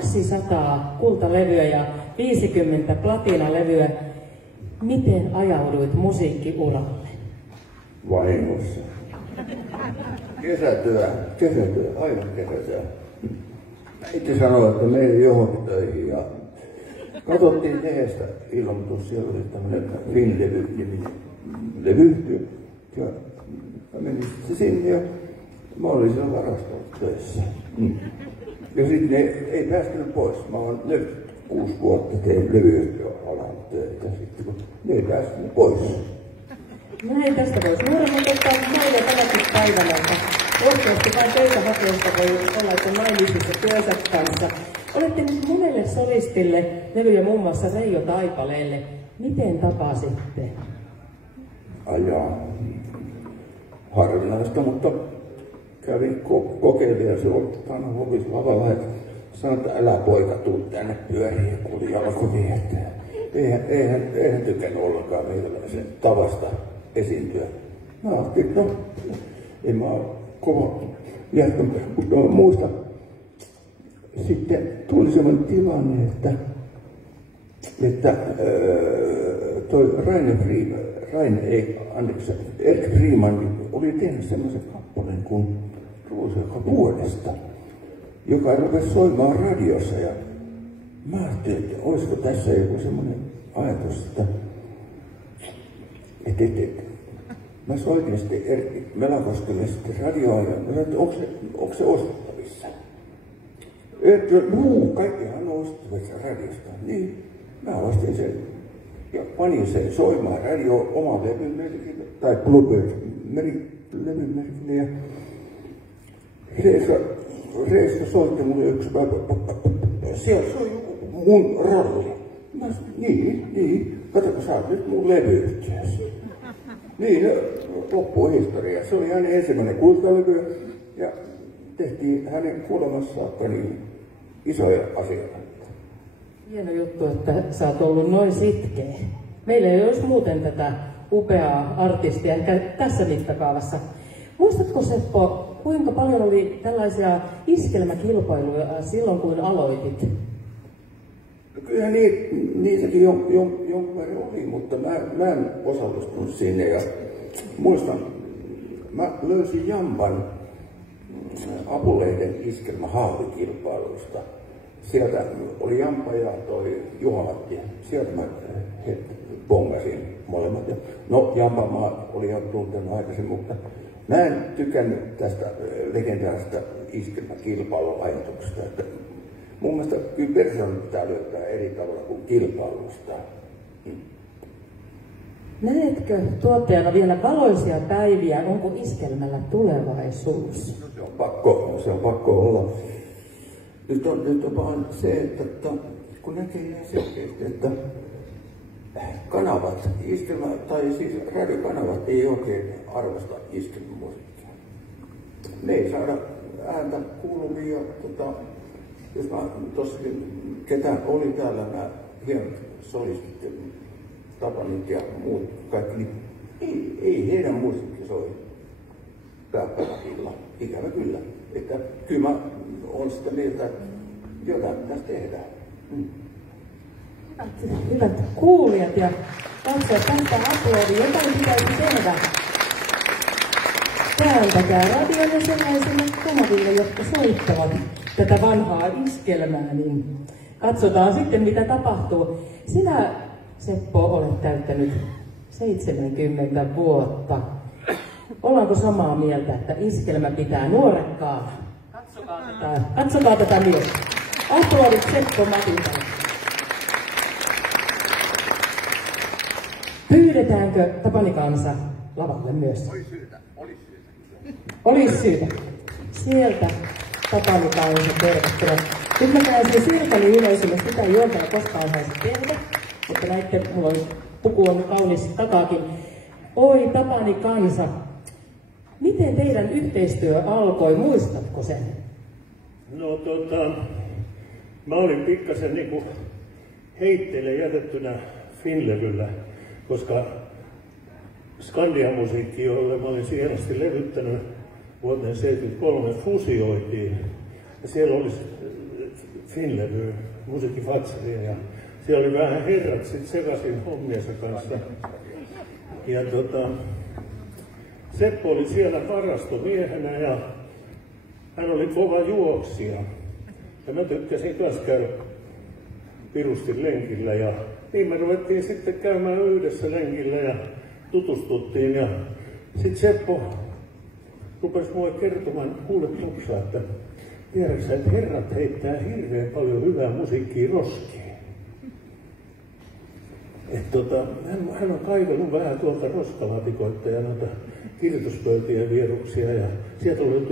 200 kultalevyä ja 50 platinalevyä. Miten ajauduit musiikkiuralle? Vahingossa. Kesätyö, aivan kesätyö. Äiti sanoi, että menen johonkin töihin ja katsottiin lehdestä ilmoitus, siellä oli tämmöinen Finlevy-niminen levyyhtiö. Ja mä menin sitten sinne ja mä olin siellä varastolla töissä. Ja sitten ne ei päästänyt pois. Mä oon nyt 6 vuotta tein levyyhtiöalan töitä. Sitten kun ne ei päästänyt pois. Näin tästä voisi nuoremmat ottaa maille tänäkin päivänä, että oikeasti vain töitä hakeesta voi olla, että naimisissa työnsä kanssa. Olette nyt monelle solistille, levyjä muun muassa Reijo Taipaleelle. Miten tapasitte? Ajaa. Harvinaista, mutta kävin kokeilija, se oli Tanha Hovis lavalla, että sanoi, että älä poika, tuu tänne pyöriin, kun jalkoihin, että eihän tykännyt ollenkaan meikäläisen tavasta esiintyä. Mä ajattelin, että no, en mä ole kova jatkanut, mutta mä muistan, sitten tuli sellainen tilanne, että toi Erik Freeman oli tehnyt semmoisen kappaleen kuin Ruusujoka vuodesta, joka rupesi soimaan radiossa. Ja mä ajattelin, että olisiko tässä joku semmoinen ajatus, että mä soitin sitten Erkki Melakoskelle sitten radioon ja mä sanoin, että onko se ostettavissa? Että kaikkihan on ostettavissa radiosta. Niin, mä ostin sen ja panin sen soimaan radio oma levymerkille, tai Bluebird-levymerkille. Ja Reiska soitti mulle yksi päivä. Siellä soi mun ralli. Mä sanoin, niin, katsoko sä oot nyt mun levyyhtiössä. Niin, loppuu historia. Se oli hänen ensimmäinen kultalevy ja tehtiin hänen kuolemassa niin isoja asioita. Hieno juttu, että sä oot ollut noin sitkeä. Meillä ei olisi muuten tätä upeaa artistia tässä mittakaavassa. Muistatko, Seppo, kuinka paljon oli tällaisia iskelmäkilpailuja silloin, kun aloitit? Kyllähän niitäkin jonkun verran oli, mutta mä en osallistunut sinne. Ja muistan, mä löysin Jampan Apulehden iskelmähaallikilpailusta. Sieltä oli Jampa ja toi Juha-Matti. Sieltä mä bongasin molemmat. No, Jampa mä olin jo tuntenut aikaisemmin, mutta mä en tykännyt tästä legendaarista iskelmäkilpailuajatuksesta. Että mun mielestä kyllä persoon pitää löytää eri tavalla kuin kilpailusta. Näetkö tuottajana vielä valoisia päiviä? Onko iskelmällä tulevaisuus? No, se on pakko olla. Nyt on vaan se, että kun näkee ihan selkeästi, että kanavat, tai siis radiokanavat ei oikein arvosta iskelmämusiikkia. Ne ei saada ääntä kuuluvia. Jos mä tossakin, ketä oli täällä, nämä hienot solistit, Tapanit ja muut kaikki, niin ei heidän musiikki soi pääpäivillä, ikävä kyllä. Että kyllä mä oon sitä mieltä, että jotain pitäisi tehdä. Hyvät kuulijat ja katsojat, tästä aplodi, jotain pitäisi tehdä. Kääntäkää radion ja sellaisille kanaville, jotka soittavat tätä vanhaa iskelmää, niin katsotaan sitten mitä tapahtuu. Sinä, Seppo, olet täyttänyt 70 vuotta. Ollaanko samaa mieltä, että iskelmä pitää nuorekkaana? Katsokaa tätä myös. Aplodit Seppo Matilta. Pyydetäänkö Tapani-kansa lavalle myös? Olisi syytä. Sieltä Tapani-kansa, tervetuloa. Nyt mä käisin Sirkali yleisölle, sitä ei juontaa koskaan saisi tehdä, mutta näitte, mulla on puku on kaunis takaakin. Oi Tapani-kansa, miten teidän yhteistyö alkoi, muistatko sen? No mä olin pikkasen niinku heitteille jätettynä Finlevyllä, koska Skandia-musiikki, jolle mä olin siihen asti levyttänyt vuoteen 1973, fusioitiin. Ja siellä oli Finlevy musiikkifatseriin ja siellä oli vähän herrat sit sekaisin hommiensa kanssa. Ja Seppo oli siellä varastomiehenä ja hän oli kova juoksija. Ja mä tykkäsin kanssa käydä pirusti lenkillä ja niin me ruvettiin sitten käymään yhdessä lenkillä ja tutustuttiin ja sitten Seppo rupesi mulle kertomaan, kuule Topsa, että tiedätkö sä, että herrat heittää hirveän paljon hyvää musiikkia roskiin. Hän on kaivellut vähän tuolta roskalaatikoita ja noita kirjoituspöytien vieruksia ja sieltä löytyy